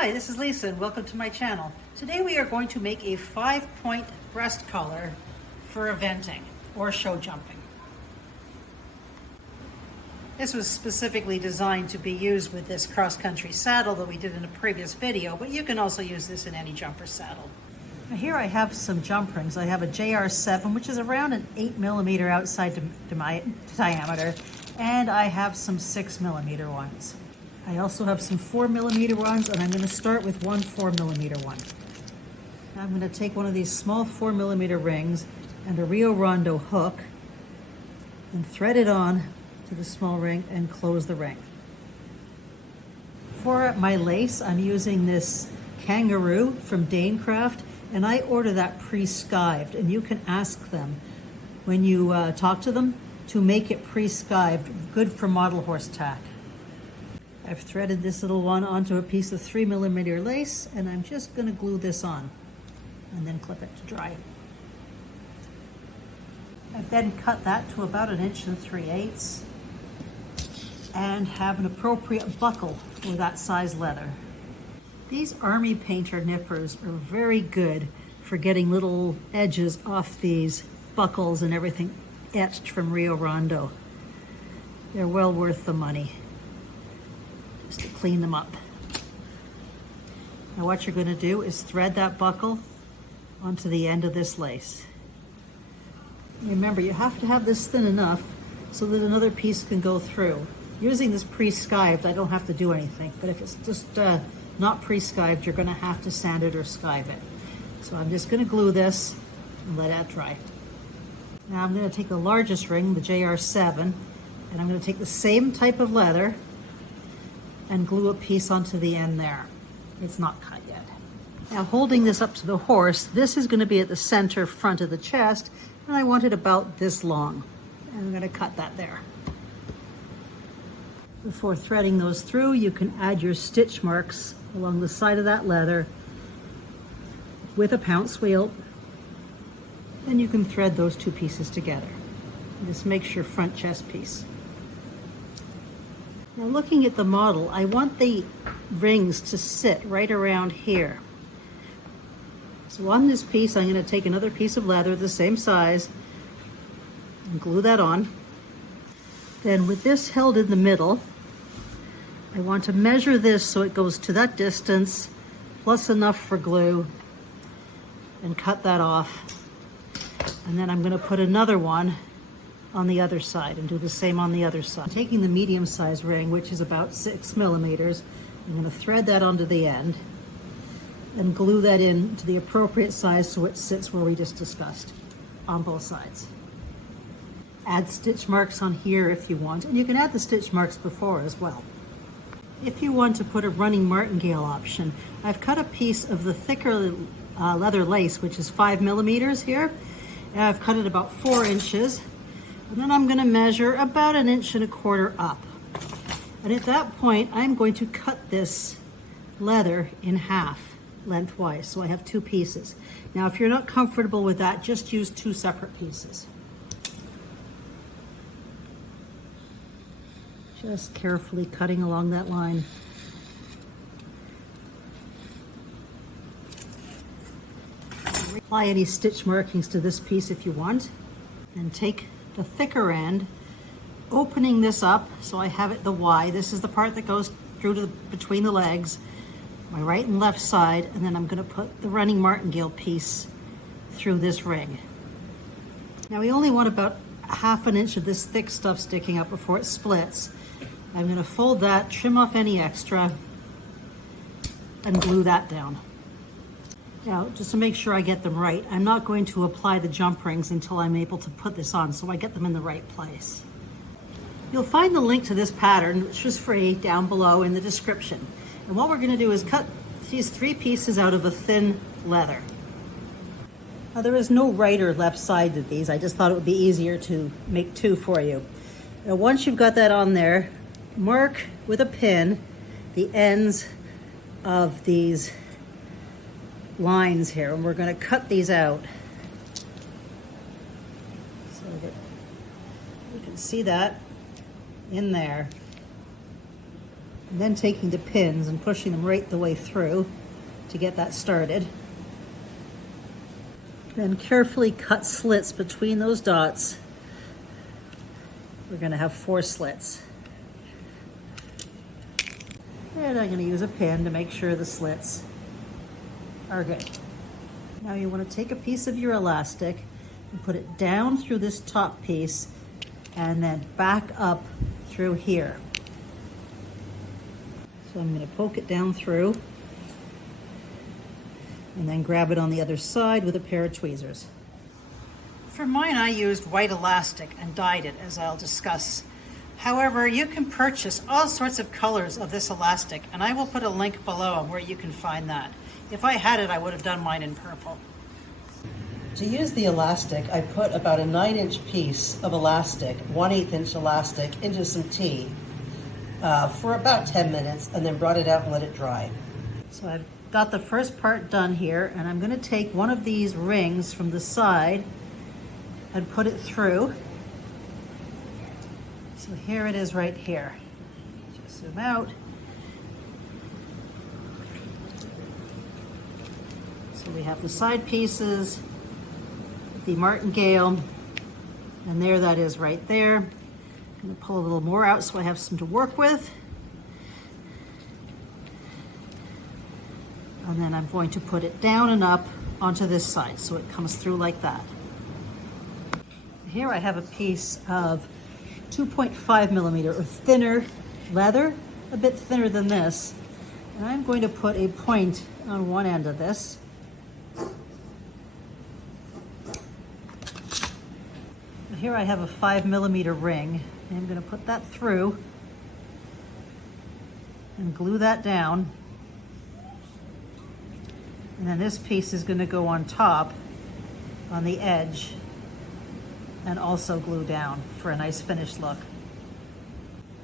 Hi, this is Lisa and welcome to my channel. Today we are going to make a 5-point breast collar for eventing or show jumping. This was specifically designed to be used with this cross-country saddle that we did in a previous video, but you can also use this in any jumper saddle. Now here I have some jump rings. I have a JR7, which is around an 8mm outside diameter, and I have some 6mm ones. I also have some 4mm ones, and I'm going to start with one 4mm one. Now I'm going to take one of these small 4mm rings and a Rio Rondo hook and thread it on to the small ring and close the ring. For my lace, I'm using this Kangaroo from Danecraft, and I order that pre-skived, and you can ask them when you talk to them to make it pre-skived, good for model horse tack. I've threaded this little one onto a piece of 3mm lace, and I'm just going to glue this on and then clip it to dry. I've then cut that to about 1 3/8 inches and have an appropriate buckle for that size leather. These Army Painter nippers are very good for getting little edges off these buckles and everything etched from Rio Rondo. They're well worth the money, just to clean them up. Now what you're going to do is thread that buckle onto the end of this lace. Remember, you have to have this thin enough so that another piece can go through. Using this pre-skived, I don't have to do anything, but if it's just not pre-skived, you're going to have to sand it or skive it. So I'm just going to glue this and let that dry. Now I'm going to take the largest ring, the JR7, and I'm going to take the same type of leather and glue a piece onto the end there. It's not cut yet. Now holding this up to the horse, this is going to be at the center front of the chest, and I want it about this long. And I'm going to cut that there. Before threading those through, you can add your stitch marks along the side of that leather with a pounce wheel, and you can thread those two pieces together. This makes your front chest piece. Now looking at the model, I want the rings to sit right around here. So on this piece, I'm going to take another piece of leather the same size and glue that on. Then with this held in the middle, I want to measure this so it goes to that distance, plus enough for glue, and cut that off. And then I'm going to put another one on the other side and do the same on the other side. Taking the medium size ring, which is about 6mm, I'm going to thread that onto the end and glue that in to the appropriate size so it sits where we just discussed on both sides. Add stitch marks on here if you want, and you can add the stitch marks before as well. If you want to put a running martingale option, I've cut a piece of the thicker leather lace, which is 5mm here, and I've cut it about 4 inches, and then I'm going to measure about 1.25 inches up. And at that point, I'm going to cut this leather in half lengthwise, so I have 2 pieces. Now, if you're not comfortable with that, just use 2 separate pieces. Just carefully cutting along that line. Apply any stitch markings to this piece if you want, and take the thicker end, opening this up so I have it the Y. This is the part that goes through to between the legs, my right and left side, and then I'm going to put the running martingale piece through this ring. Now we only want about 1/2 inch of this thick stuff sticking up before it splits. I'm going to fold that, trim off any extra, and glue that down. Now, just to make sure I get them right, I'm not going to apply the jump rings until I'm able to put this on, so I get them in the right place. You'll find the link to this pattern, which is free, down below in the description. And what we're going to do is cut these 3 pieces out of a thin leather. Now, there is no right or left side to these. I just thought it would be easier to make 2 for you. Now, once you've got that on there, mark with a pin the ends of these lines here, and we're going to cut these out so that you can see that in there. And then taking the pins and pushing them right the way through to get that started. Then carefully cut slits between those dots. We're going to have 4 slits. And I'm going to use a pin to make sure the slits are good. Now you want to take a piece of your elastic and put it down through this top piece and then back up through here. So I'm going to poke it down through and then grab it on the other side with a pair of tweezers. For mine, I used white elastic and dyed it, as I'll discuss. However, you can purchase all sorts of colors of this elastic, and I will put a link below on where you can find that. If I had it, I would have done mine in purple. To use the elastic, I put about a 9-inch piece of elastic, 1/8 inch elastic, into some tea for about 10 minutes, and then brought it out and let it dry. So I've got the first part done here, and I'm going to take one of these rings from the side and put it through. So here it is right here. Just zoom out. So we have the side pieces, the martingale, and there that is right there. I'm going to pull a little more out so I have some to work with. And then I'm going to put it down and up onto this side so it comes through like that. Here I have a piece of 2.5 millimeter or thinner leather, a bit thinner than this. And I'm going to put a point on one end of this. Here I have a 5 millimeter ring. And I'm going to put that through and glue that down. And then this piece is going to go on top, on the edge, and also glue down for a nice finished look.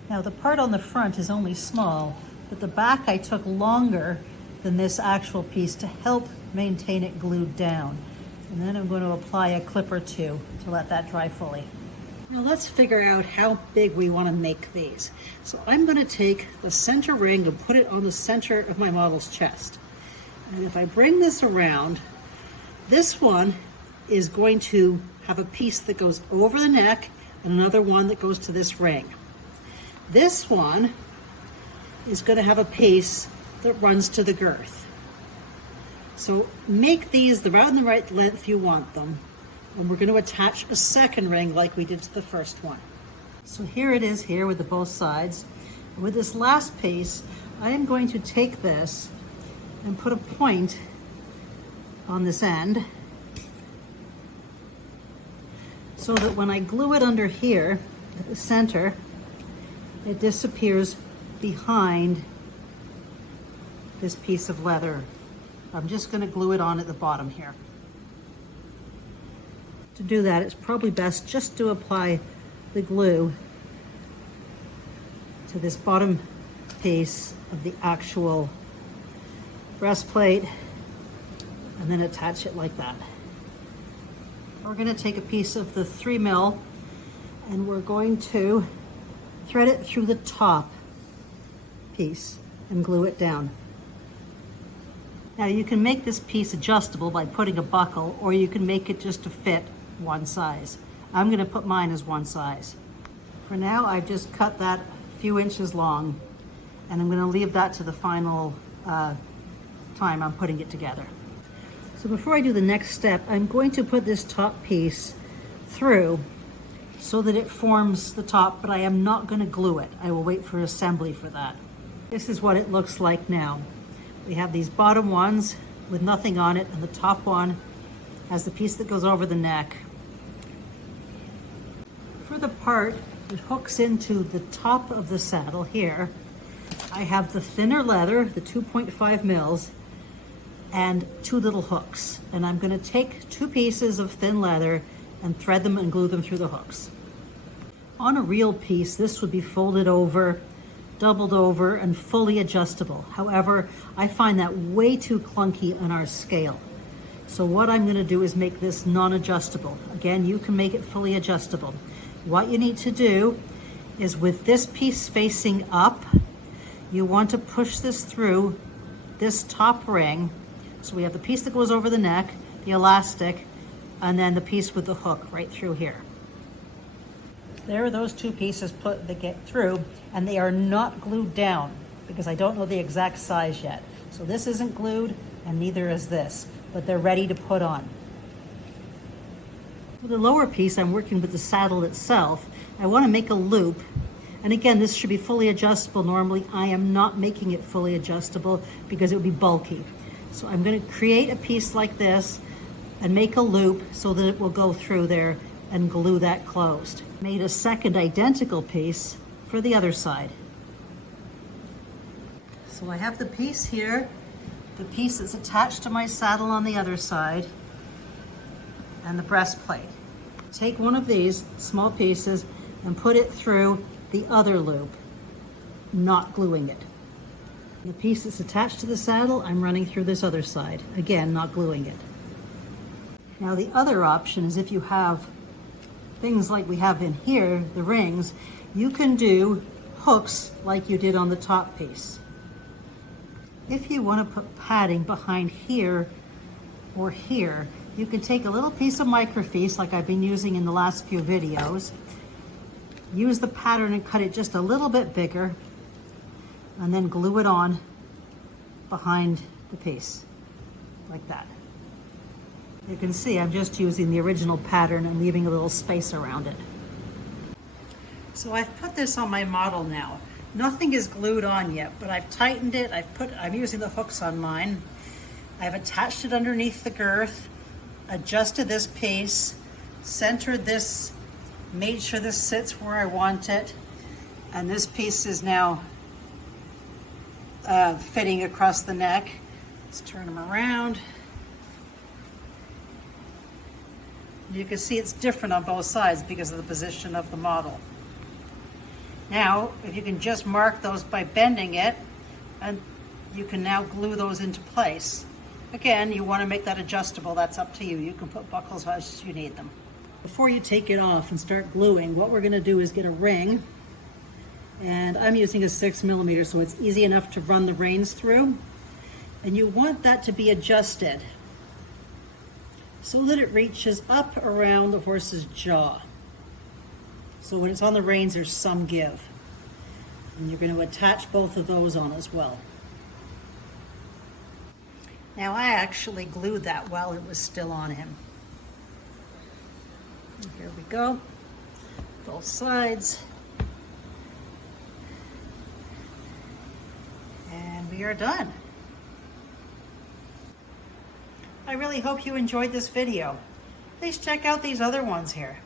Now the part on the front is only small, but the back I took longer than this actual piece to help maintain it glued down. And then I'm going to apply a clip or two to let that dry fully. Now let's figure out how big we want to make these. So I'm going to take the center ring and put it on the center of my model's chest. And if I bring this around, this one is going to have a piece that goes over the neck and another one that goes to this ring. This one is going to have a piece that runs to the girth. So make these around the right length you want them, and we're going to attach a second ring like we did to the first one. So here it is here with the both sides. With this last piece, I am going to take this and put a point on this end so that when I glue it under here at the center, it disappears behind this piece of leather. I'm just going to glue it on at the bottom here. To do that, it's probably best just to apply the glue to this bottom piece of the actual breastplate and then attach it like that. We're going to take a piece of the 3 mil and we're going to thread it through the top piece and glue it down. Now you can make this piece adjustable by putting a buckle, or you can make it just to fit one size. I'm going to put mine as one size. For now, I've just cut that a few inches long, and I'm going to leave that to the final time I'm putting it together. So before I do the next step, I'm going to put this top piece through so that it forms the top, but I am not going to glue it. I will wait for assembly for that. This is what it looks like now. We have these bottom ones with nothing on it, and the top one has the piece that goes over the neck. For the part that hooks into the top of the saddle here, I have the thinner leather, the 2.5 mils, and 2 little hooks. And I'm going to take 2 pieces of thin leather and thread them and glue them through the hooks. On a real piece, this would be folded over, doubled over, and fully adjustable. However, I find that way too clunky on our scale. So what I'm going to do is make this non-adjustable. Again, you can make it fully adjustable. What you need to do is, with this piece facing up, you want to push this through this top ring. So we have the piece that goes over the neck, the elastic, and then the piece with the hook right through here. There are those two pieces that get through, and they are not glued down because I don't know the exact size yet. So this isn't glued and neither is this, but they're ready to put on. For the lower piece, I'm working with the saddle itself. I want to make a loop. And again, this should be fully adjustable. Normally, I am not making it fully adjustable because it would be bulky. So I'm going to create a piece like this and make a loop so that it will go through there and glue that closed. Made a second identical piece for the other side. So I have the piece here, the piece that's attached to my saddle on the other side, and the breastplate. Take one of these small pieces and put it through the other loop, not gluing it. The piece that's attached to the saddle, I'm running through this other side. Again, not gluing it. Now the other option is if you have things like we have in here, the rings, you can do hooks like you did on the top piece. If you want to put padding behind here or here, you can take a little piece of microfiche like I've been using in the last few videos, use the pattern and cut it just a little bit bigger, and then glue it on behind the piece, like that. You can see I'm just using the original pattern and leaving a little space around it. So I've put this on my model now. Nothing is glued on yet, but I've tightened it. I'm using the hooks on mine. I've attached it underneath the girth, adjusted this piece, centered this, made sure this sits where I want it, and this piece is now fitting across the neck. Let's turn them around. You can see it's different on both sides because of the position of the model. Now, if you can just mark those by bending it, and you can now glue those into place. Again, you want to make that adjustable, that's up to you. You can put buckles as you need them. Before you take it off and start gluing, what we're going to do is get a ring, and I'm using a 6mm, so it's easy enough to run the reins through. And you want that to be adjusted so that it reaches up around the horse's jaw. So when it's on the reins, there's some give. And you're going to attach both of those on as well. Now I actually glued that while it was still on him. And here we go, both sides. And we are done. I really hope you enjoyed this video. Please check out these other ones here.